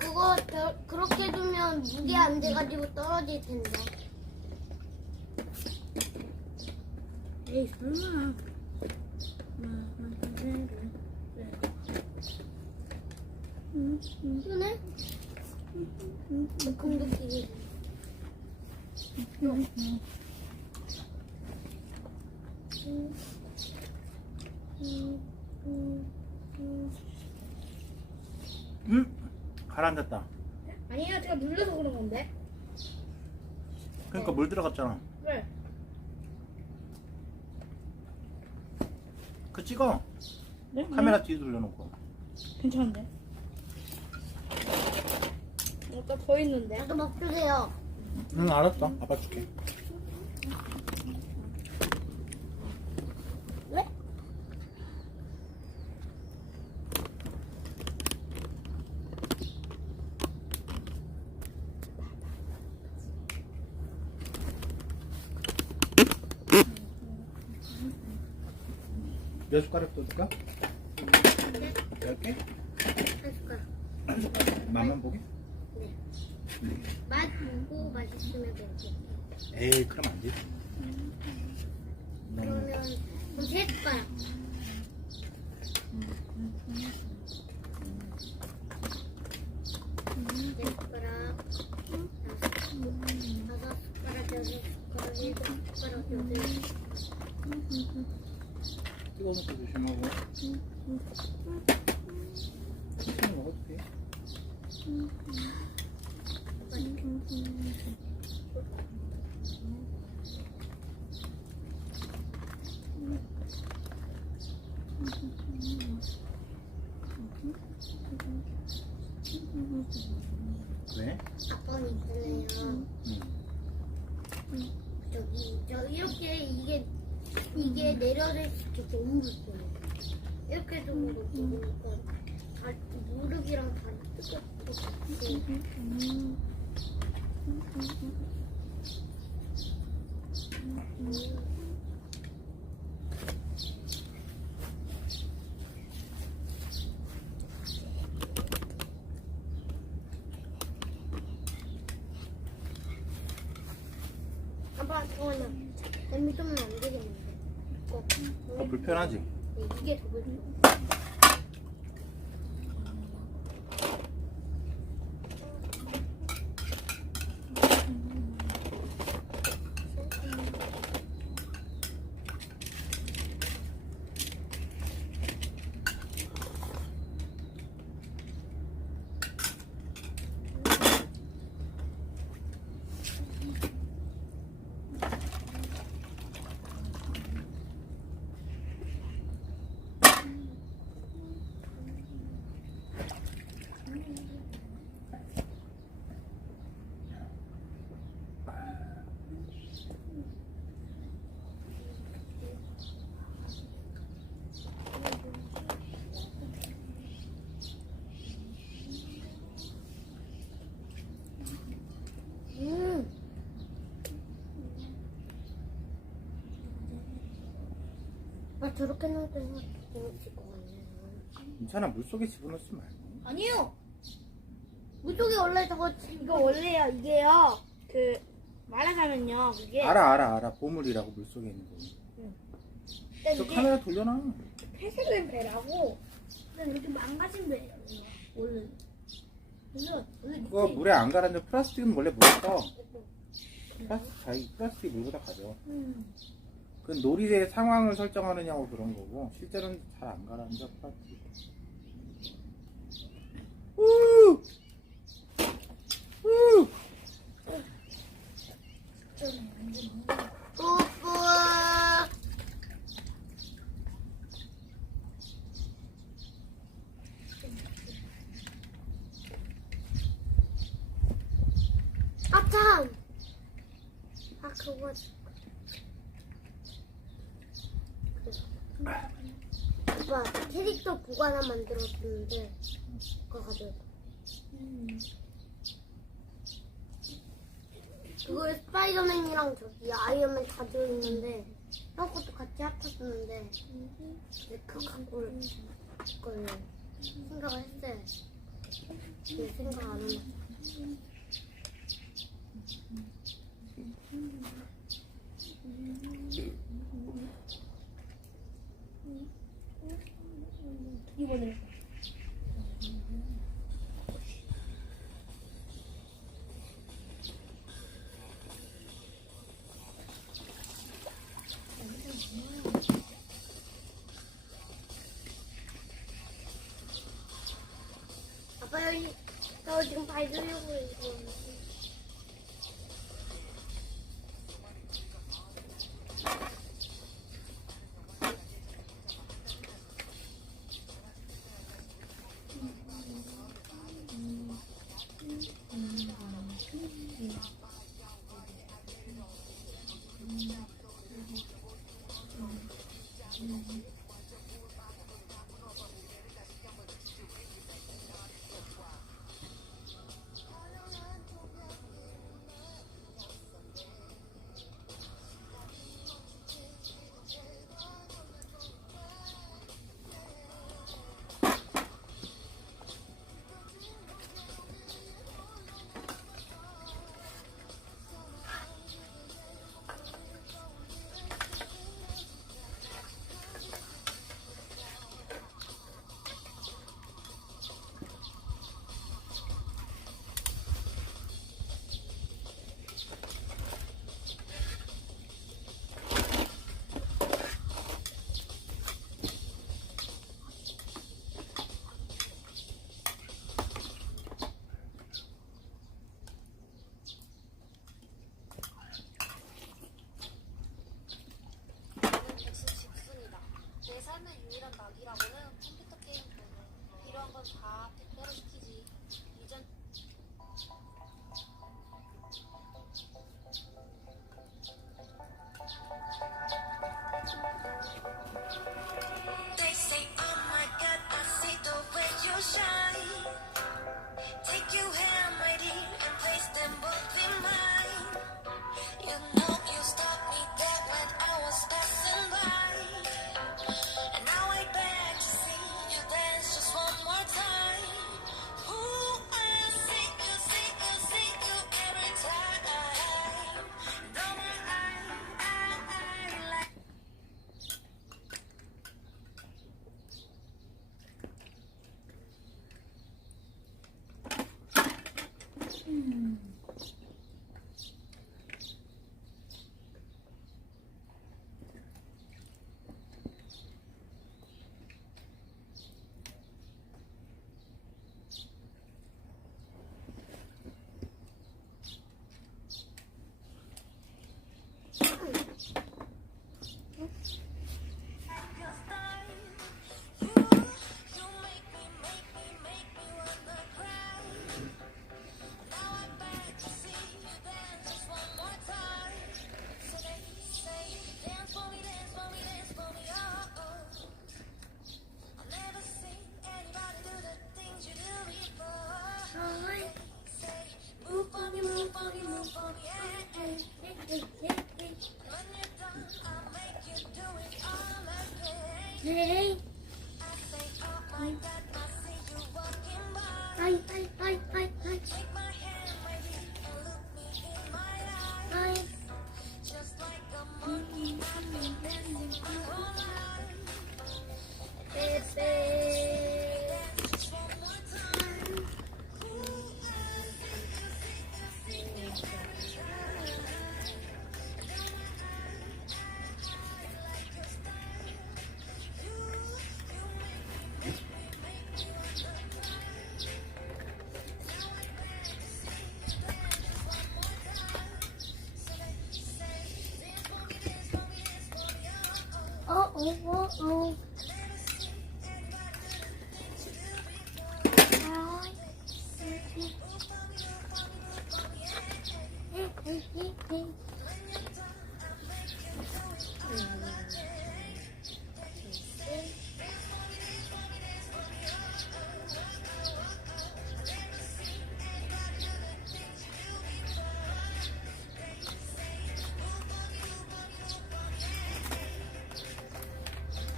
그거 그렇게 두면 무게 안 돼가지고 떨어질 텐데. 에이 설마. 그네? 금도끼리. 가라앉았다. 아니야, 제가 눌려서 그런 건데. 그러니까 물 들어갔잖아. 왜? 그 찍어. 네? 카메라 뒤에 돌려놓고. 괜찮은데? 아까 더 있는데. 나도 먹주세요. 응, 알았어. 아빠 줄게. 왜? 몇 숟가락 떠줄까? 10개? 한 숟가락. 맛만 보게? 네. 맛 보고 맛있으면 되지. 에이, 그럼 안 되지. 너무 그러면 세 숟가락. 네 숟가락. 다섯 숟가락, 여섯 숟가락, 일곱 숟가락, 여덟. 뜨거운 거 조심하고. 천천히 먹어도 돼. 왜? 아빠는 있잖아요. 저 이렇게 이게 내려질 때 너무 불편해. 이렇게 좀 먹으니까 무릎이랑 다리 뜨겁고. 아빠 잠깐만요. 냄비 좀만 안 되겠는데. 불편하지? 네, 이게 더 불편해. 저렇게 넣을 때는 재밌을 것 같네요. 괜찮아, 물속에 집어넣지 말고. 아니요. 물속에 원래 저거 이거 원래요. 이게요. 말하자면요. 이게 알아. 보물이라고 물속에 있는 거. 일단 저 이게 카메라 돌려놔. 폐색된 배라고. 근데 이렇게 망가진 배예요. 원래. 그래서 원래 그거 밑에 물에 안 가라앉아. 플라스틱은 원래 물에 떠. 플라스틱 물보다 가져. 그 놀이의 상황을 설정하느냐고 그런 거고, 실제로는 잘 안 가라앉아, 플라스틱. 우! 뿌뿌. 아참. 그거. 오빠 캐릭터 보고 하나 만들었는데 그거 가져가. 그거에 스파이더맨이랑 저기 아이언맨 다 들어있는데 형 것도 같이 합쳤었는데 근데 그거 갖고 그걸 생각을 했어요. 생각 안 한다. 이번에 아빠 여기 저 지금 밟으려고 이거. 내 삶의 유일한 낙이라고는 컴퓨터 게임뿐. 필요한 건 다 택배로 시키지. 이전 They say, oh my God, I see the way you shine. Take your hand, ready, and place them both in mine. You know you stopped me dead when I was passing by. And now I beg to see you dance just one more time. Ooh, I see you, see you, see you every time. Don't I like. 네. 아이. 아이. 어.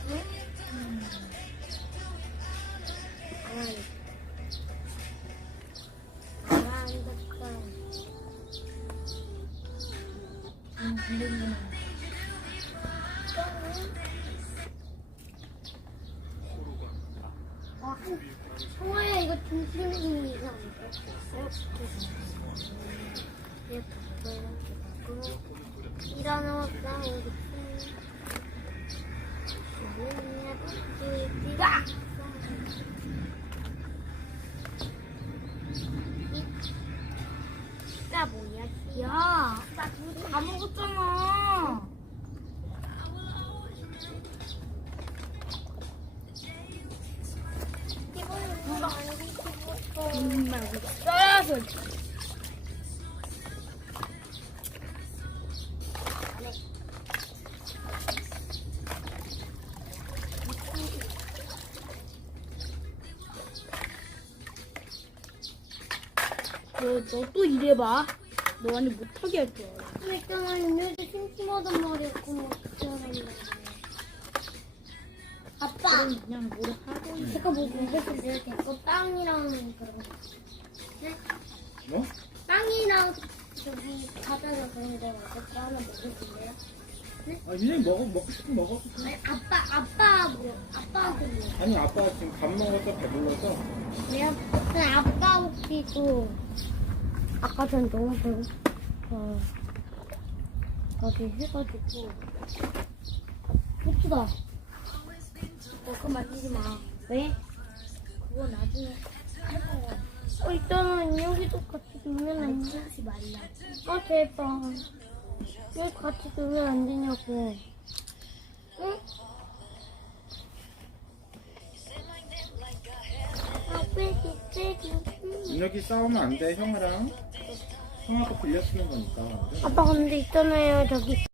When you 일어나서 야 뭐야? 야, 나 그거 다 먹었잖아. 정말 우리 썰어서 너 또 이래봐. 너 완전 못하게 할 줄 알아. 일단은 여기 심심하단 말이야. 그럼 어떻게 하는데? 아빠, 그냥 뭘 하고 제가 뭐 먹었을 때 거 빵이랑 그런 거. 네? 뭐? 빵이랑 저기 과자가 그런 거 그거 하나 먹으실래요? 아, 그냥 먹고 싶으면 먹어. 아니 아빠한테 뭐? 아니, 아빠 지금 밥 먹어서 배불러서. 그냥 아빠 혹시 아까 전 너무 배고파 가게 해가지고 고추다. 그거 만지지 마. 왜? 그거 나중에 할 거야. 일단은 여기도 같이 두면 안 돼. 하지 말라. 제발 여기 같이 두면 안 되냐고. 응? 빼기. 민혁이 싸우면 안 돼, 형아랑. 형아가 빌려 쓰는 거니까. 아빠 근데 있잖아요 저기